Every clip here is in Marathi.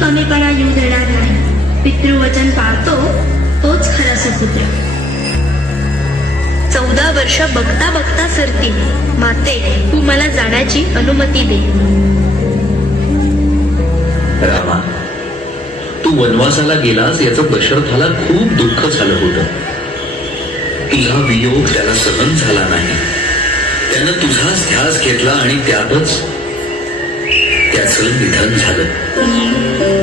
कमीपणा येऊ देणार नाही. पितृवचन पाळतो तोच खरा सुपुत्र. चौदा वर्ष बघता बघता सरती. माते तू मला जाण्याची अनुमती दे. रामा तू वनवासाला गेलास याचं दशरथाला खूप दुःख झालं होतं. तुझा वियोग त्याला सहन झाला नाही. त्यानं तुझाच ध्यास घेतला आणि त्यातच त्याचं निधन झालं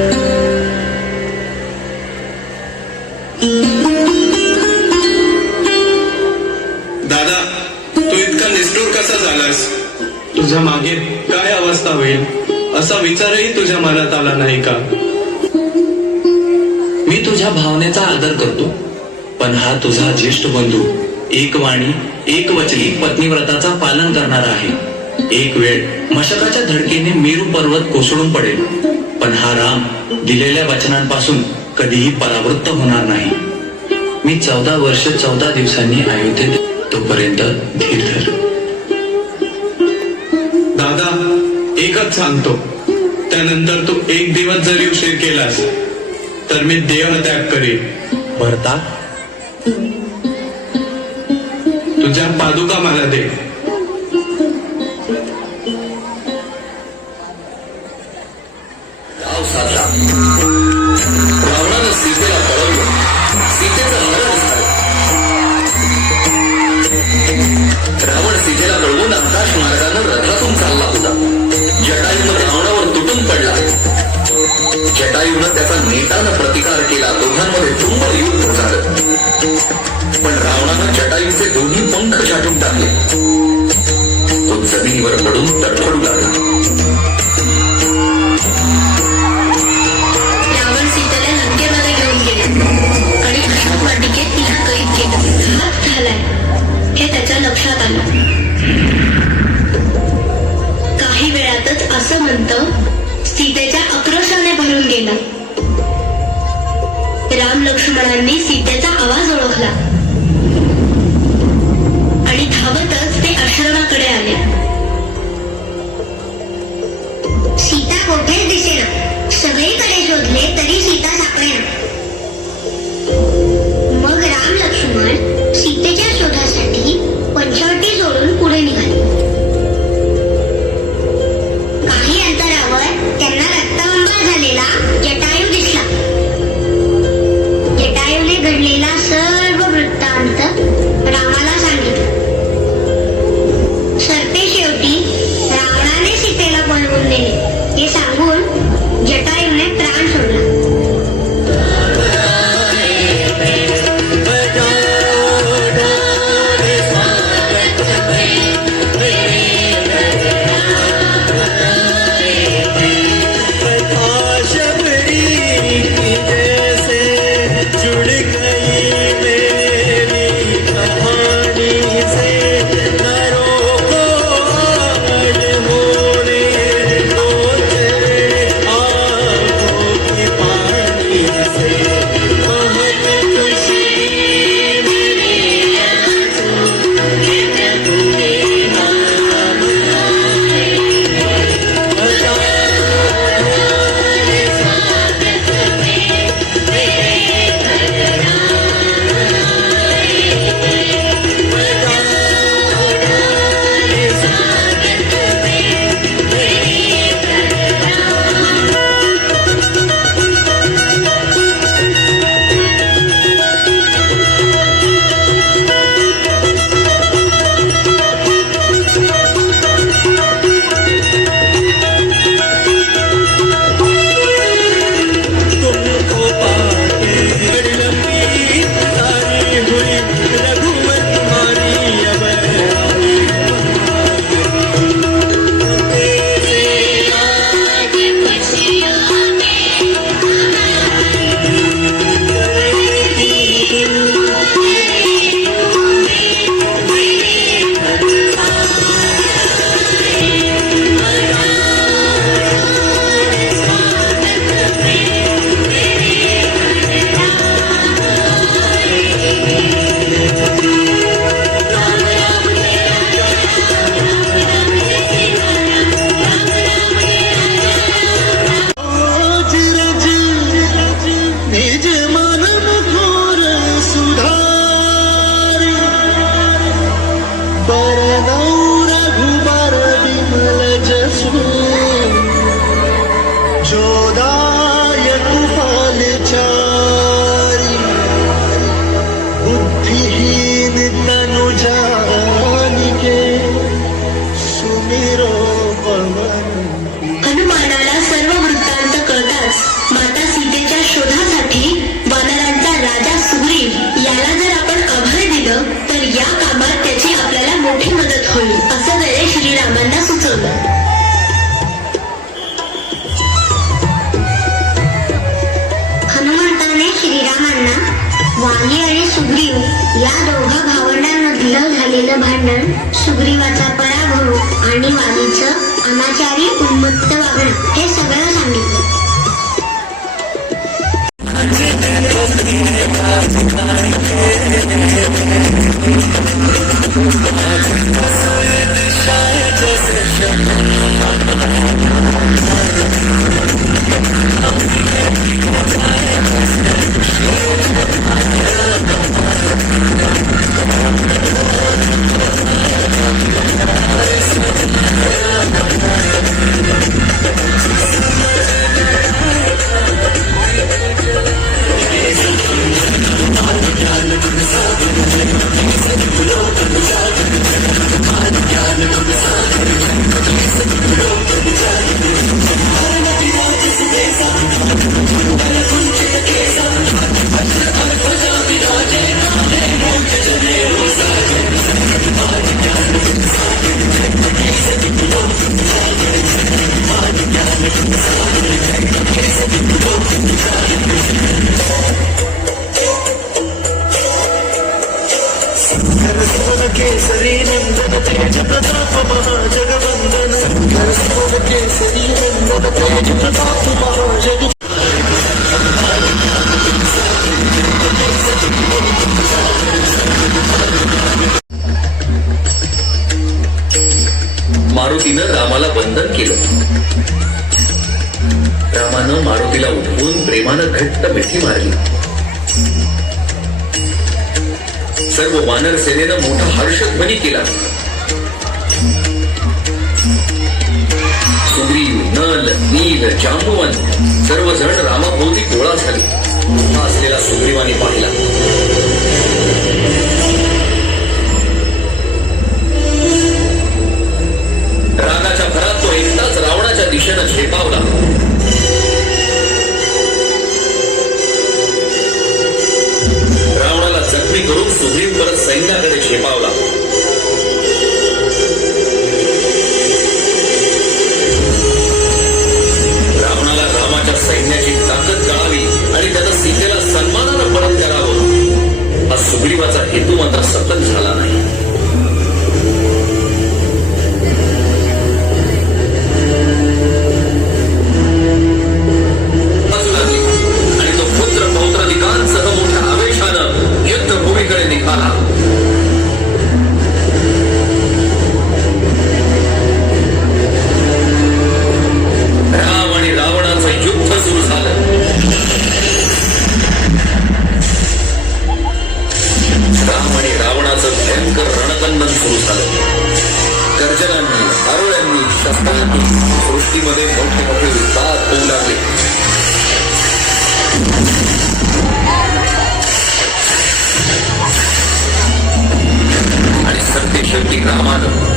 दादा तू इतका निष्ठुर कसा झालास? तुझ्या मागे काय अवस्था होईल असा विचारही तुझ्या मनात आला नाही का? मी तुझ्या भावनेचा आदर करतो पण हा तुझा ज्येष्ठ बंधू एक वाणी एक वचनी पत्नीव्रताचा पालन करणारा आहे. एक वेळ मशकाच्या धडकेने मेरू पर्वत कोसळून पडेल. पण हा राम दिलेल्या वचनांपासून कधीही परावृत्त होणार नाही. मी चौदा वर्ष चौदा दिवसांनी अयोध्येत तोपर्यंत धीर धर दादा एकच सांगतो. त्यानंतर तू एक दिवस जरी उशीर केलास तर मी देहत्याग करीन. भरता? तुझ्या पादुका मला दे. गाव साधला रावणानं सीतेला पळवलं सीतेचं मरण झालं रावण सीतेला पळवून आकाश मार्गानं रथातून चालला होता जटायूनं रावणावर तुटून पडला जटायूनं त्याचा नेटानं प्रतिकार केला दोघांमध्ये तुंब युद्ध झालं पण रावणानं जटायूचे दोन्ही पंख छाटून टाकले तो जमिनीवर पडून तडफडू लागला त्याच्या काही वेळातच असं म्हणतं सीतेच्या आक्रोशाने भरून गेला. राम लक्ष्मणांनी सीतेचा आवाज ओळखला. आणि धावतच ते आश्रमाकडे आले. सीता कुठेच दिसेना सगळीकडे शोधले तरी सीता सापडेना. सुग्रीव या दोघा भावंडांमधलं झालेलं भांडण सुग्रीवाचा पराभव आणि वालीचं अनाचारी उन्मत्त वागणं हे सगळं सांगितलं. रामाला बंधन केलं. रामानं मारुतीला उठवून प्रेमानं घट्ट मिठी मारली. सर्व वानर सेनेनं मोठा हर्षध्वनी केला. सुग्रीव नल नील जांबुवन सर्वजण रामाभोवती गोळा झाले. असलेला सुग्रीवाने पाहिला. तो एकटाच रावणाच्या दिशेनं झेपावला. रावणाला जखमी करून सुग्रीव परत सैन्याकडे झेपावला. राम आणि रावणाचं भयंकर रणकंदन सुरू झालं. गर्जनांनी आरोळ्यांनी शस्त्रांनी सृष्टीमध्ये मोठे मोठे विवाद होऊ लागले. आणि सत्य शेवटी रामानं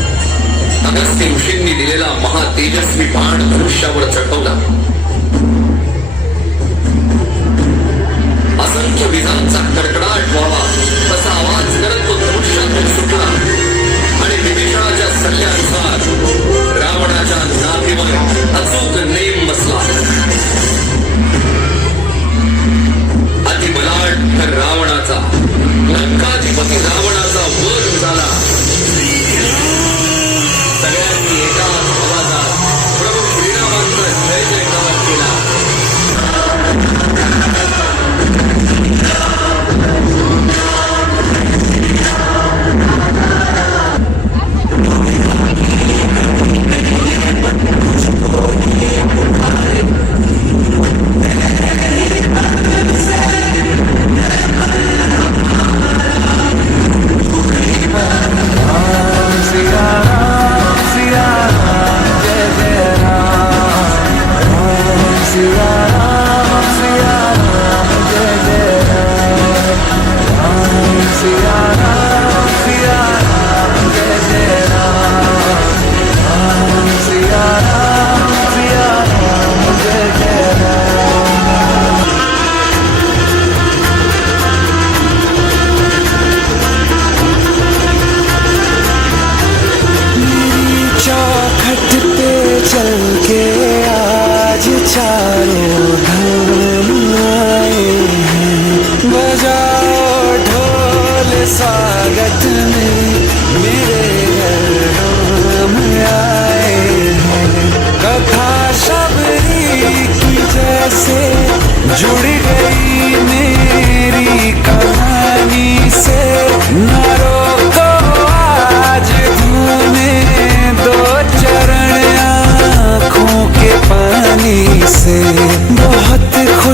अगस्त्य ऋषींनी दिलेला महातेजस्वी बाण धनुष्यावर चढवला. असंख्य विजांचा कडकडाट व्हावा. रावणाच्या नाभीवर अचूक नेम बसला अतिबलाढ्य रावणाचा लंकाधिपती रावण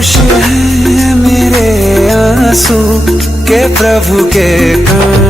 खुश है मेरे आंसू के प्रभु के काम